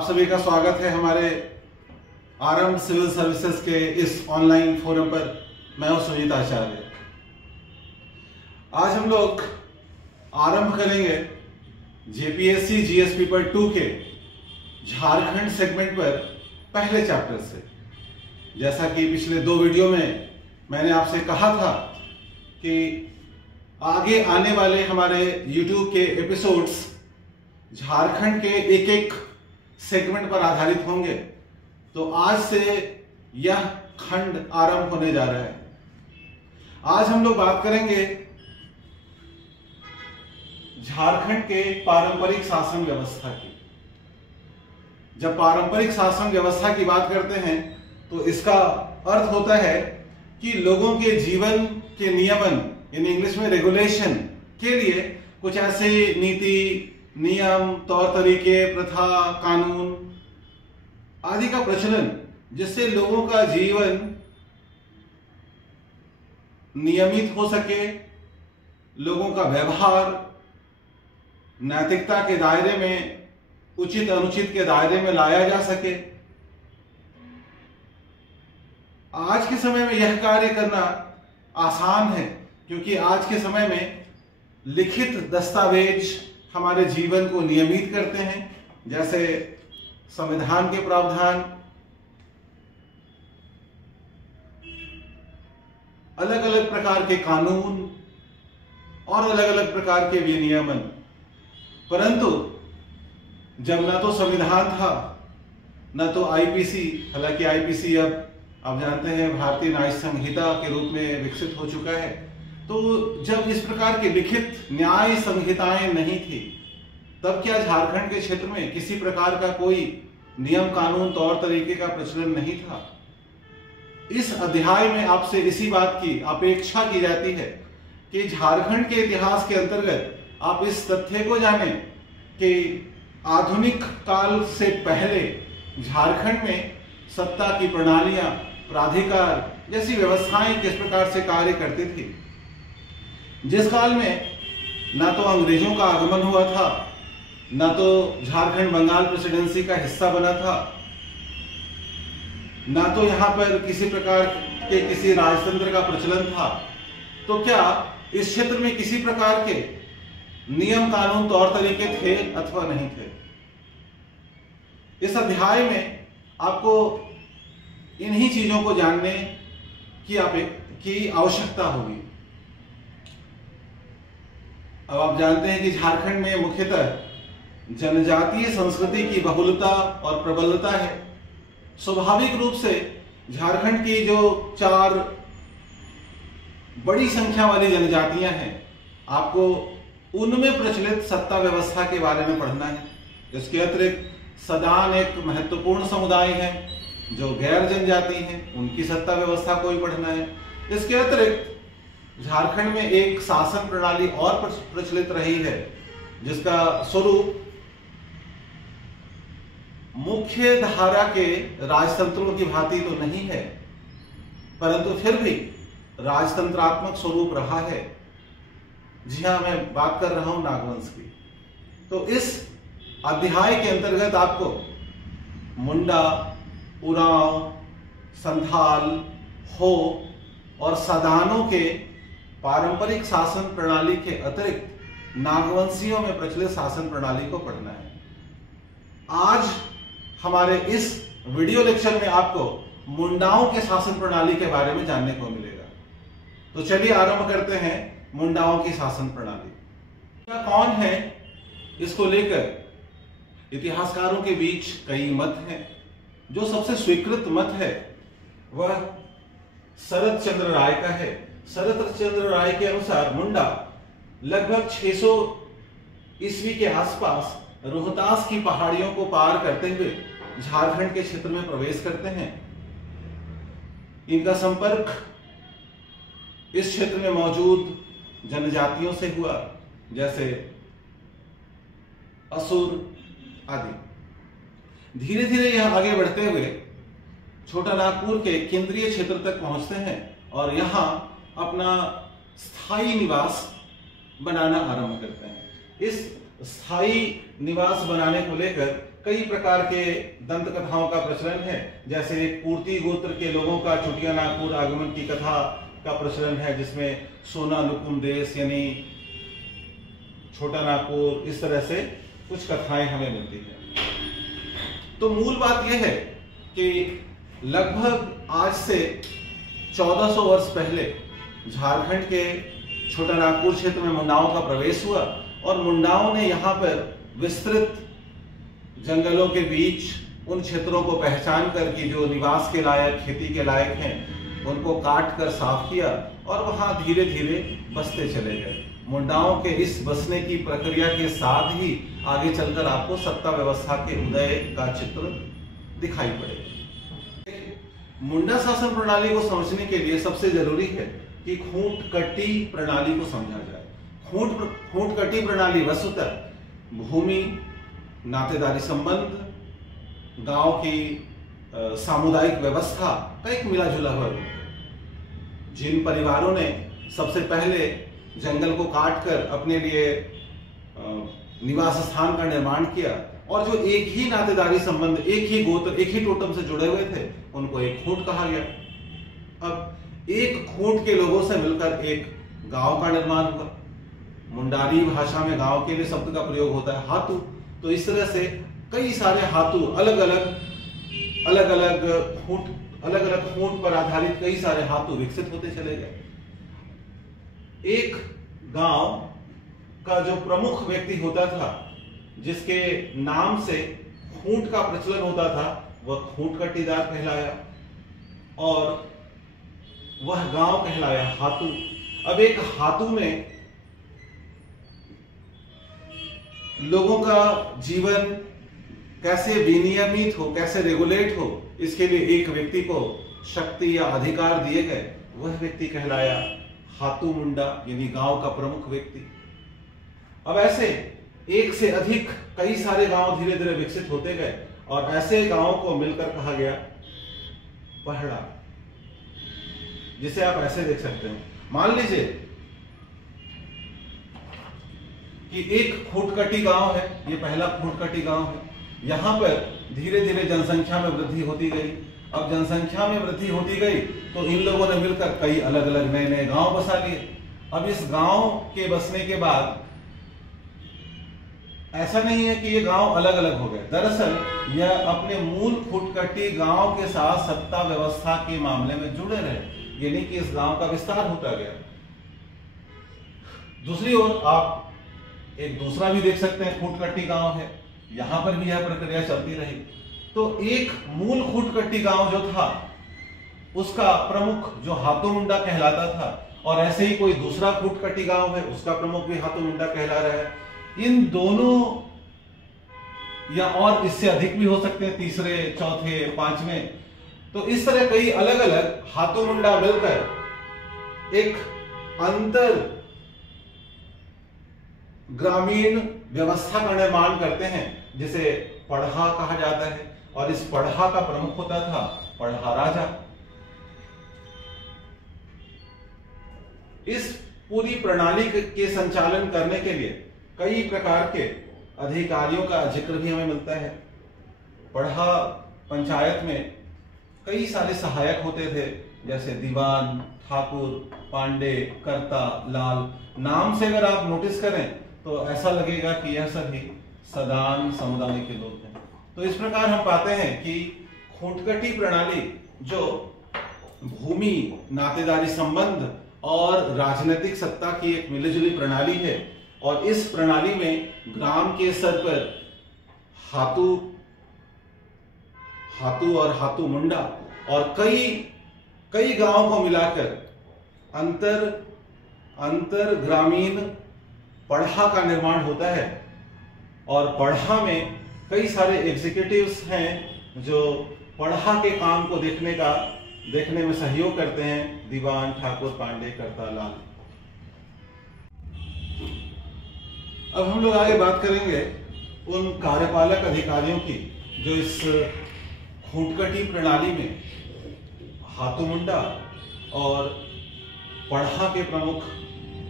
आप सभी का स्वागत है हमारे आरंभ सिविल सर्विसेज के इस ऑनलाइन फोरम पर। मैं हूं सुजीत आचार्य। आज हम लोग आरंभ करेंगे जेपीएससी जीएस पेपर 2 के झारखंड सेगमेंट पर पहले चैप्टर से। जैसा कि पिछले 2 वीडियो में मैंने आपसे कहा था कि आगे आने वाले हमारे YouTube के एपिसोड्स झारखंड के एक एक सेगमेंट पर आधारित होंगे, तो आज से यह खंड आरंभ होने जा रहा है। आज हम लोग बात करेंगे झारखंड के पारंपरिक शासन व्यवस्था की। जब पारंपरिक शासन व्यवस्था की बात करते हैं तो इसका अर्थ होता है कि लोगों के जीवन के नियमन, इन इंग्लिश में रेगुलेशन के लिए कुछ ऐसे नीति, नियम, तौर तरीके, प्रथा, कानून आदि का प्रचलन जिससे लोगों का जीवन नियमित हो सके, लोगों का व्यवहार नैतिकता के दायरे में, उचित अनुचित के दायरे में लाया जा सके। आज के समय में यह कार्य करना आसान है, क्योंकि आज के समय में लिखित दस्तावेज हमारे जीवन को नियमित करते हैं, जैसे संविधान के प्रावधान, अलग अलग प्रकार के कानून और अलग अलग प्रकार के विनियमन। परंतु जब ना तो संविधान था, ना तो आईपीसी, हालांकि आईपीसी अब आप जानते हैं भारतीय न्याय संहिता के रूप में विकसित हो चुका है, तो जब इस प्रकार की लिखित न्याय संहिताएं नहीं थी, तब क्या झारखंड के क्षेत्र में किसी प्रकार का कोई नियम, कानून, तौर तरीके का प्रचलन नहीं था। इस अध्याय में आपसे इसी बात की अपेक्षा की जाती है कि झारखंड के इतिहास के अंतर्गत आप इस तथ्य को जानें कि आधुनिक काल से पहले झारखंड में सत्ता की प्रणालियां, प्राधिकार जैसी व्यवस्थाएं किस प्रकार से कार्य करती थी। जिस काल में ना तो अंग्रेजों का आगमन हुआ था, ना तो झारखंड बंगाल प्रेसिडेंसी का हिस्सा बना था, ना तो यहां पर किसी प्रकार के किसी राजतंत्र का प्रचलन था, तो क्या इस क्षेत्र में किसी प्रकार के नियम, कानून, तौर तरीके थे अथवा नहीं थे। इस अध्याय में आपको इन्हीं चीजों को जानने की आवश्यकता होगी। अब आप जानते हैं कि झारखंड में मुख्यतः जनजातीय संस्कृति की बहुलता और प्रबलता है। स्वाभाविक रूप से झारखंड की जो 4 बड़ी संख्या वाली जनजातियां हैं, आपको उनमें प्रचलित सत्ता व्यवस्था के बारे में पढ़ना है। इसके अतिरिक्त सदान एक महत्वपूर्ण समुदाय है जो गैर जनजाति हैं, उनकी सत्ता व्यवस्था को भी पढ़ना है। इसके अतिरिक्त झारखंड में एक शासन प्रणाली और प्रचलित रही है जिसका स्वरूप मुख्य धारा के राजतंत्रों की भांति तो नहीं है, परंतु फिर भी राजतंत्रात्मक स्वरूप रहा है। जी हां, मैं बात कर रहा हूं नागवंश की। तो इस अध्याय के अंतर्गत आपको मुंडा, उरांव, संथाल, हो और सदानों के पारंपरिक शासन प्रणाली के अतिरिक्त नागवंशियों में प्रचलित शासन प्रणाली को पढ़ना है। आज हमारे इस वीडियो लेक्चर में आपको मुंडाओं के शासन प्रणाली के बारे में जानने को मिलेगा। तो चलिए आरंभ करते हैं मुंडाओं की शासन प्रणाली। क्या कौन है, इसको लेकर इतिहासकारों के बीच कई मत हैं। जो सबसे स्वीकृत मत है वह शरद चंद्र राय का है। शरद चंद्र राय के अनुसार मुंडा लगभग 600 ईस्वी के आसपास रोहतास की पहाड़ियों को पार करते हुए झारखंड के क्षेत्र में प्रवेश करते हैं। इनका संपर्क इस क्षेत्र में मौजूद जनजातियों से हुआ, जैसे असुर आदि। धीरे धीरे यह आगे बढ़ते हुए छोटा नागपुर के केंद्रीय क्षेत्र तक पहुंचते हैं और यहां अपना स्थायी निवास बनाना आरंभ करते हैं। इस स्थायी निवास बनाने को लेकर कई प्रकार के दंत कथाओं का प्रचलन है। जैसे पूर्ति गोत्र के लोगों का चुटिया नागपुर आगमन की कथा का प्रचलन है, जिसमें सोना लुकुम देश यानी छोटा नागपुर, इस तरह से कुछ कथाएं हमें मिलती हैं। तो मूल बात यह है कि लगभग आज से 1400 वर्ष पहले झारखंड के छोटा नागपुर क्षेत्र में मुंडाओं का प्रवेश हुआ और मुंडाओं ने यहाँ पर विस्तृत जंगलों के बीच उन क्षेत्रों को पहचान कर कि जो निवास के लायक, खेती के लायक हैं, उनको काट कर साफ किया और वहां धीरे धीरे बसते चले गए। मुंडाओं के इस बसने की प्रक्रिया के साथ ही आगे चलकर आपको सत्ता व्यवस्था के उदय का चित्र दिखाई पड़ेगा। मुंडा शासन प्रणाली को समझने के लिए सबसे जरूरी है कि खूंट कट्टी प्रणाली को समझा जाए। खूंट कट्टी प्रणाली वस्तुतः भूमि, नातेदारी संबंध, गांव की सामुदायिक व्यवस्था का एक मिला जुला हुआ रूप है। जिन परिवारों ने सबसे पहले जंगल को काटकर अपने लिए निवास स्थान का निर्माण किया और जो एक ही नातेदारी संबंध, एक ही गोत्र, एक ही टोटम से जुड़े हुए थे, उनको एक खूंट कहा गया। अब एक खूंट के लोगों से मिलकर एक गांव का निर्माण हुआ। मुंडारी भाषा में गांव के लिए शब्द का प्रयोग होता है हातू। तो इस तरह से कई सारे हातू, अलग अलग खूंट पर आधारित कई सारे हातू विकसित होते चले गए। एक गांव का जो प्रमुख व्यक्ति होता था, जिसके नाम से खूंट का प्रचलन होता था, वह खूंट कट्टीदार कहलाया और वह गांव कहलाया हातू। अब एक हातू में लोगों का जीवन कैसे विनियमित हो, कैसे रेगुलेट हो, इसके लिए एक व्यक्ति को शक्ति या अधिकार दिए गए। वह व्यक्ति कहलाया हातू मुंडा, यानी गांव का प्रमुख व्यक्ति। अब ऐसे एक से अधिक कई सारे गांव धीरे धीरे विकसित होते गए और ऐसे गांवों को मिलकर कहा गया पहड़ा, जिसे आप ऐसे देख सकते हैं। मान लीजिए कि एक खूंटकटी गांव है, ये पहला खूंटकटी गांव है। यहां पर धीरे धीरे जनसंख्या में वृद्धि होती गई। अब जनसंख्या में वृद्धि होती गई तो इन लोगों ने मिलकर कई अलग अलग नए नए गांव बसा लिए। अब इस गांव के बसने के बाद ऐसा नहीं है कि ये गांव अलग अलग हो गए। दरअसल यह अपने मूल खूंटकटी गांव के साथ सत्ता व्यवस्था के मामले में जुड़े रहे, यानी कि इस गांव का विस्तार होता गया। दूसरी ओर आप एक दूसरा भी देख सकते हैं, खूंटकटी गांव है, यहां पर भी यह प्रक्रिया चलती रही। तो एक मूल खूंटकटी गांव जो था, उसका प्रमुख जो हातू मुंडा कहलाता था, और ऐसे ही कोई दूसरा खूंटकटी गांव है, उसका प्रमुख भी हातू मुंडा कहला रहा है। इन दोनों या और इससे अधिक भी हो सकते हैं, तीसरे, चौथे, पांचवें। तो इस तरह कई अलग अलग हातू मुंडा मिलकर एक अंतर ग्रामीण व्यवस्था का निर्माण करते हैं, जिसे पढ़ा कहा जाता है। और इस पढ़ा का प्रमुख होता था पढ़ा राजा। इस पूरी प्रणाली के संचालन करने के लिए कई प्रकार के अधिकारियों का जिक्र भी हमें मिलता है। पढ़ा पंचायत में कई सारे सहायक होते थे, जैसे दीवान, ठाकुर, पांडे, कर्ता, लाल। नाम से अगर आप नोटिस करें तो ऐसा लगेगा कि यह सभी सदान समुदाय के लोग हैं। तो इस प्रकार हम पाते हैं कि खूंटकटी प्रणाली जो भूमि, नातेदारी संबंध और राजनीतिक सत्ता की एक मिलीजुली प्रणाली है, और इस प्रणाली में ग्राम के स्तर पर हातू और हातू मुंडा और कई गांवों को मिलाकर अंतर ग्रामीण पढ़ा का निर्माण होता है। और पढ़ा में कई सारे एग्जीक्यूटिव्स हैं जो पढ़ा के काम को देखने में सहयोग करते हैं, दीवान, ठाकुर, पांडे, कर्ता, लाल। अब हम लोग आगे बात करेंगे उन कार्यपालक अधिकारियों की जो इस खूंटकटी प्रणाली में हातू मुंडा और पढ़ा के प्रमुख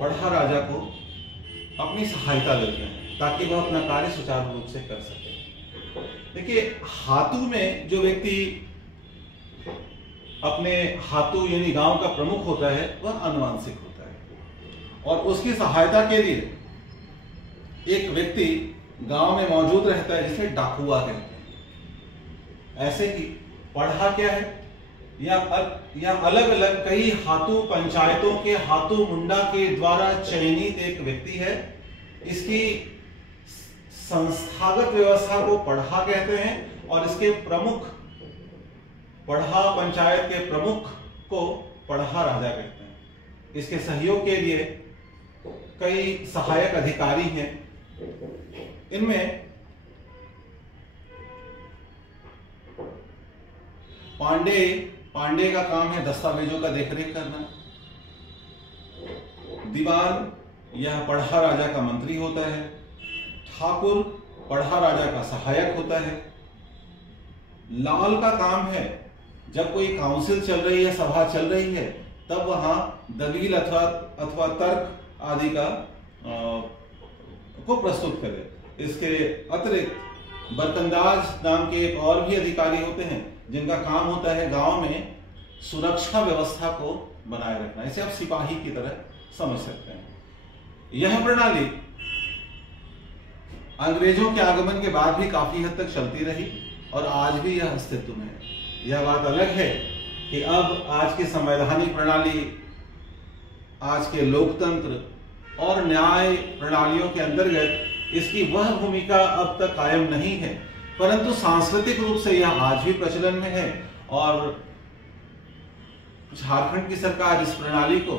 पढ़ा राजा को अपनी सहायता देते हैं, ताकि वह अपना कार्य सुचारू रूप से कर सके। देखिए, हातू में जो व्यक्ति अपने हातू यानी गांव का प्रमुख होता है वह अनुवांशिक होता है, और उसकी सहायता के लिए एक व्यक्ति गांव में मौजूद रहता है जिसे डाकुआ कहते हैं। ऐसे ही पढ़ा क्या है, या अलग अलग कई हातू पंचायतों के हातू मुंडा के द्वारा चयनित एक व्यक्ति है। इसकी संस्थागत व्यवस्था को पढ़ा कहते हैं, और इसके प्रमुख, पढ़ा पंचायत के प्रमुख को पढ़ा राजा कहते हैं। इसके सहयोग के लिए कई सहायक अधिकारी हैं। इनमें पांडे का काम है दस्तावेजों का देखरेख करना। दीवान यह पढ़ा राजा का मंत्री होता है। ठाकुर पढ़ा राजा का सहायक होता है। लाल का काम है जब कोई काउंसिल चल रही है, सभा चल रही है, तब वहां दलील अथवा तर्क आदि का को प्रस्तुत करे। इसके अतिरिक्त बर्तनदाज नाम के एक और भी अधिकारी होते हैं जिनका काम होता है गांव में सुरक्षा व्यवस्था को बनाए रखना। इसे आप सिपाही की तरह समझ सकते हैं। यह प्रणाली अंग्रेजों के आगमन के बाद भी काफी हद तक चलती रही और आज भी यह अस्तित्व में है। यह बात अलग है कि अब आज की संवैधानिक प्रणाली, आज के लोकतंत्र और न्याय प्रणालियों के अंतर्गत इसकी वह भूमिका अब तक कायम नहीं है, परंतु सांस्कृतिक रूप से यह आज भी प्रचलन में है। और झारखंड की सरकार इस प्रणाली को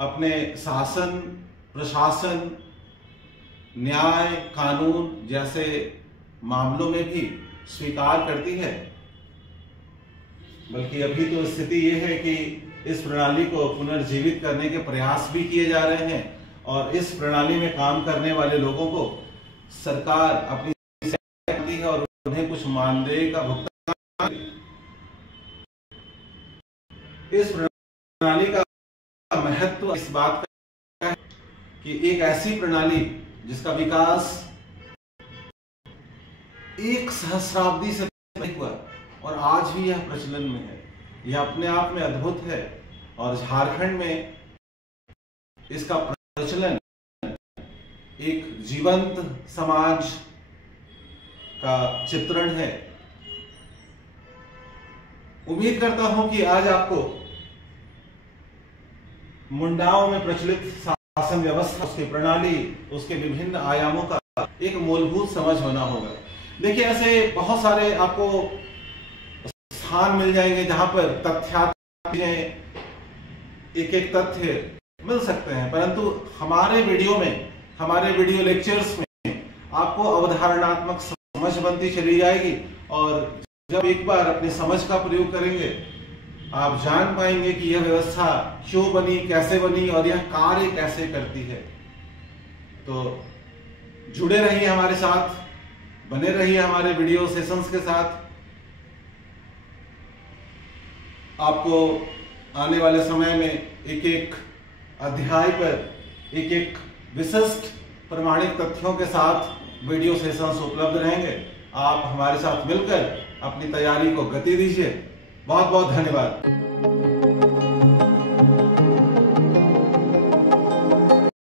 अपने शासन, प्रशासन, न्याय, कानून जैसे मामलों में भी स्वीकार करती है। बल्कि अभी तो स्थिति यह है कि इस प्रणाली को पुनर्जीवित करने के प्रयास भी किए जा रहे हैं, और इस प्रणाली में काम करने वाले लोगों को सरकार अपनी करती है और उन्हें कुछ मानदेय का भुगतान। इस प्रणाली का महत्व इस बात का है कि एक ऐसी प्रणाली जिसका विकास एक सहस्राब्दी से नहीं हुआ और आज भी यह प्रचलन में है, यह अपने आप में अद्भुत है। और झारखंड में इसका प्रचलन एक जीवंत समाज का चित्रण है। उम्मीद करता हूं कि आज आपको मुंडाओं में प्रचलित शासन व्यवस्था, उसकी प्रणाली, उसके विभिन्न आयामों का एक मूलभूत समझ होना होगा। देखिए, ऐसे बहुत सारे आपको स्थान मिल जाएंगे जहां पर तथ्यात्मक एक एक तथ्य मिल सकते हैं, परंतु हमारे वीडियो लेक्चर्स में आपको अवधारणात्मक समझ बनती चली जाएगी। और जब एक बार अपनी समझ का प्रयोग करेंगे, आप जान पाएंगे कि यह व्यवस्था क्यों बनी, कैसे बनी और यह कार्य कैसे करती है। तो जुड़े रहिए हमारे साथ, बने रहिए हमारे वीडियो सेशंस के साथ। आपको आने वाले समय में एक एक अध्याय पर एक एक विशिष्ट प्रमाणिक तथ्यों के साथ वीडियो सेशंस उपलब्ध रहेंगे। आप हमारे साथ मिलकर अपनी तैयारी को गति दीजिए। बहुत बहुत धन्यवाद।